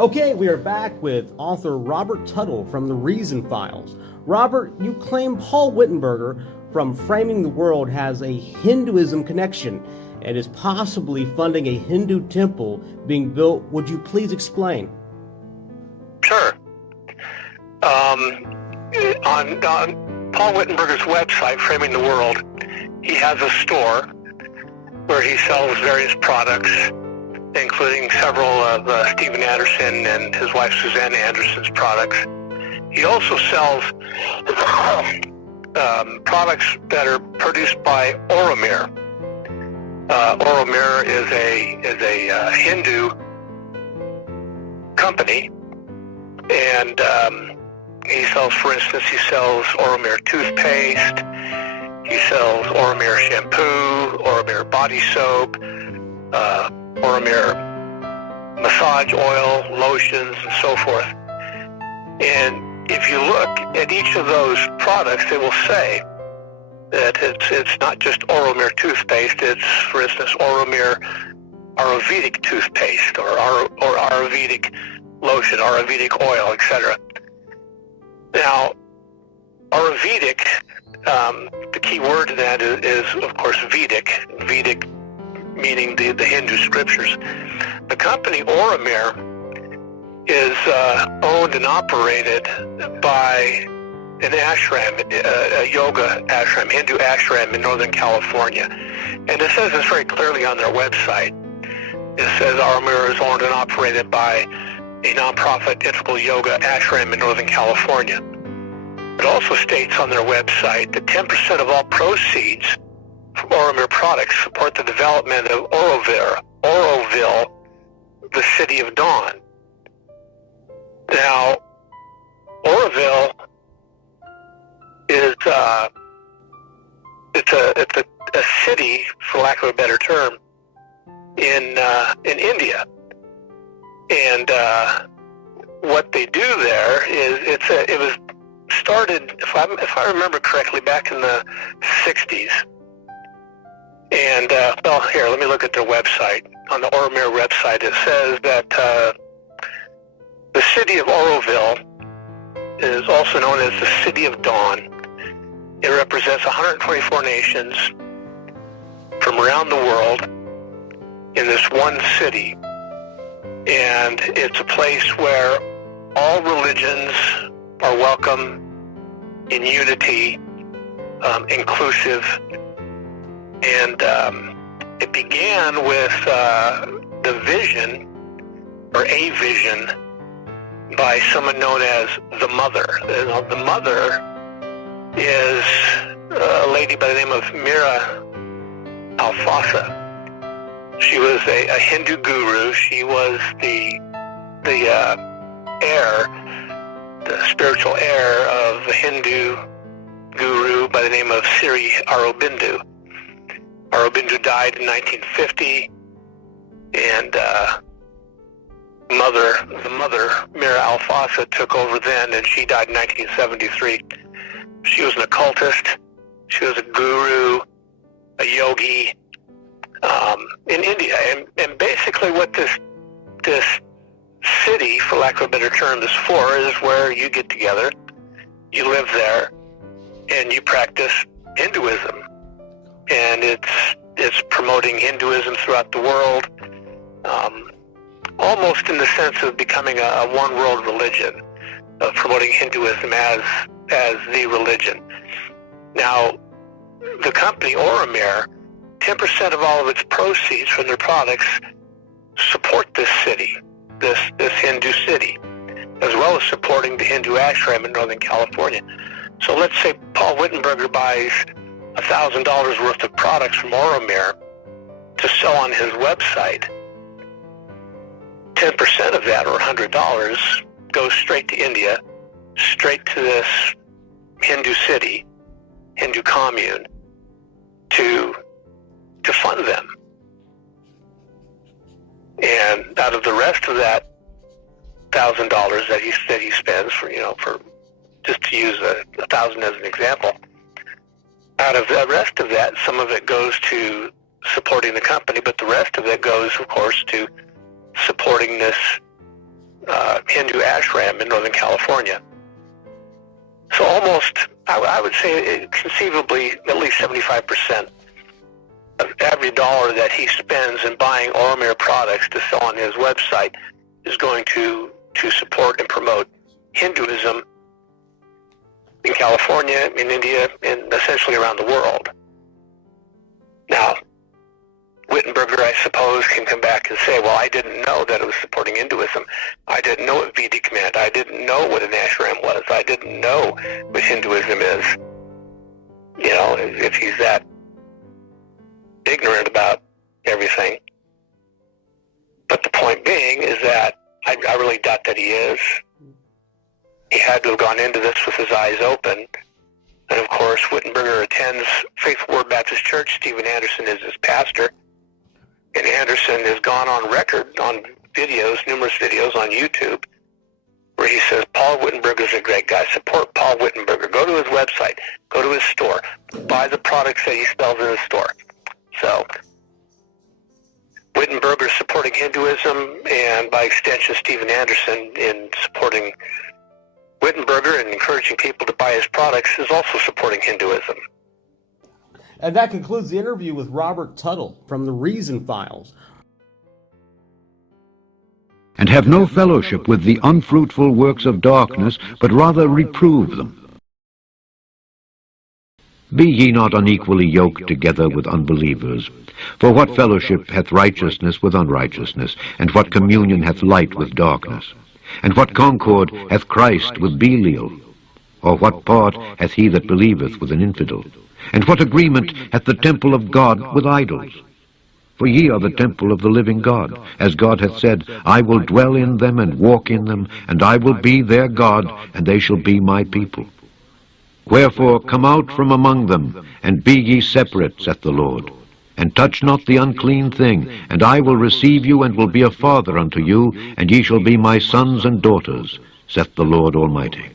Okay, we are back with author Robert Tuttle from The Reason Files. Robert, you claim Paul Wittenberger from Framing the World has a Hinduism connection and is possibly funding a Hindu temple being built. Would you please explain? Sure. On Paul Wittenberger's website, Framing the World, he has a store where he sells various products, including several of Stephen Anderson and his wife Suzanne Anderson's products. He also sells products that are produced by Oromir. Oromir is a Hindu company, and he sells, for instance, Oromir toothpaste, he sells Oromir shampoo, Oromir body soap, Oromir massage oil, lotions, and so forth. And if you look at each of those products, they will say that it's not just Oromir toothpaste, it's, for instance, Oromir Ayurvedic toothpaste, or Ayurvedic lotion, Ayurvedic oil, etc. Now, Ayurvedic, the key word in that is of course, Vedic. Vedic meaning the Hindu scriptures. The company Oromir is owned and operated by an ashram, a yoga ashram, Hindu ashram in Northern California. And it says this very clearly on their website. It says Oromir is owned and operated by a nonprofit integral yoga ashram in Northern California. It also states on their website that 10% of all proceeds from Oromir products support the development of Oroville, the city of dawn. Now, Oroville is it's a city, for lack of a better term, in India. And what they do there is it was started, if I remember correctly, back in the 60s. And well, here, let me look at their website. On the Oromir website, it says that the city of Oroville is also known as the City of Dawn. It represents 124 nations from around the world in this one city. And it's a place where all religions are welcome, in unity, inclusive. And it began with the vision, or a vision, by someone known as the Mother. The Mother is a lady by the name of Mira Alfasa. She was a Hindu guru. She was the heir, the spiritual heir of a Hindu guru by the name of Sri Aurobindo. Aurobindo died in 1950, and the mother, Mira Alfasa, took over then, and she died in 1973. She was an occultist. She was a guru, a yogi, in India. And basically what this city, for lack of a better term, is for, is where you get together, you live there, and you practice Hinduism. And it's promoting Hinduism throughout the world, almost in the sense of becoming a one world religion, of promoting Hinduism as the religion. Now, the company Oromir, 10% of all of its proceeds from their products support this city, this Hindu city, as well as supporting the Hindu ashram in Northern California. So let's say Paul Wittenberger buys $1,000 worth of products from Oromir to sell on his website. 10% of that, or $100, goes straight to India, straight to this Hindu city, Hindu commune, to fund them. And out of the rest of that $1,000 that he spends for just to use 1,000 as an example, out of the rest of that, some of it goes to supporting the company, but the rest of it goes, of course, to supporting this Hindu ashram in Northern California. So almost, I would say conceivably, at least 75% of every dollar that he spends in buying Oromir products to sell on his website is going to support and promote Hinduism in California, in India, and essentially around the world. Now, Wittenberger, I suppose, can come back and say, well, I didn't know that it was supporting Hinduism. I didn't know what Vedic meant. I didn't know what an ashram was. I didn't know what Hinduism is. You know, if he's that ignorant about everything. But the point being is that I really doubt that he is. He had to have gone into this with his eyes open. And of course, Wittenberger attends Faithful Word Baptist Church. Stephen Anderson is his pastor. And Anderson has gone on record on videos, numerous videos on YouTube, where he says, Paul Wittenberger is a great guy. Support Paul Wittenberger. Go to his website. Go to his store. Buy the products that he sells in his store. So, Wittenberger is supporting Hinduism, and by extension, Stephen Anderson, in supporting Wittenberger and encouraging people to buy his products, is also supporting Hinduism. And that concludes the interview with Robert Tuttle from the Reason Files. And have no fellowship with the unfruitful works of darkness, but rather reprove them. Be ye not unequally yoked together with unbelievers. For what fellowship hath righteousness with unrighteousness? And what communion hath light with darkness? And what concord hath Christ with Belial? Or what part hath he that believeth with an infidel? And what agreement hath the temple of God with idols? For ye are the temple of the living God, as God hath said, I will dwell in them and walk in them, and I will be their God, and they shall be my people. Wherefore come out from among them, and be ye separate, saith the Lord, and touch not the unclean thing, and I will receive you, and will be a father unto you, and ye shall be my sons and daughters, saith the Lord Almighty.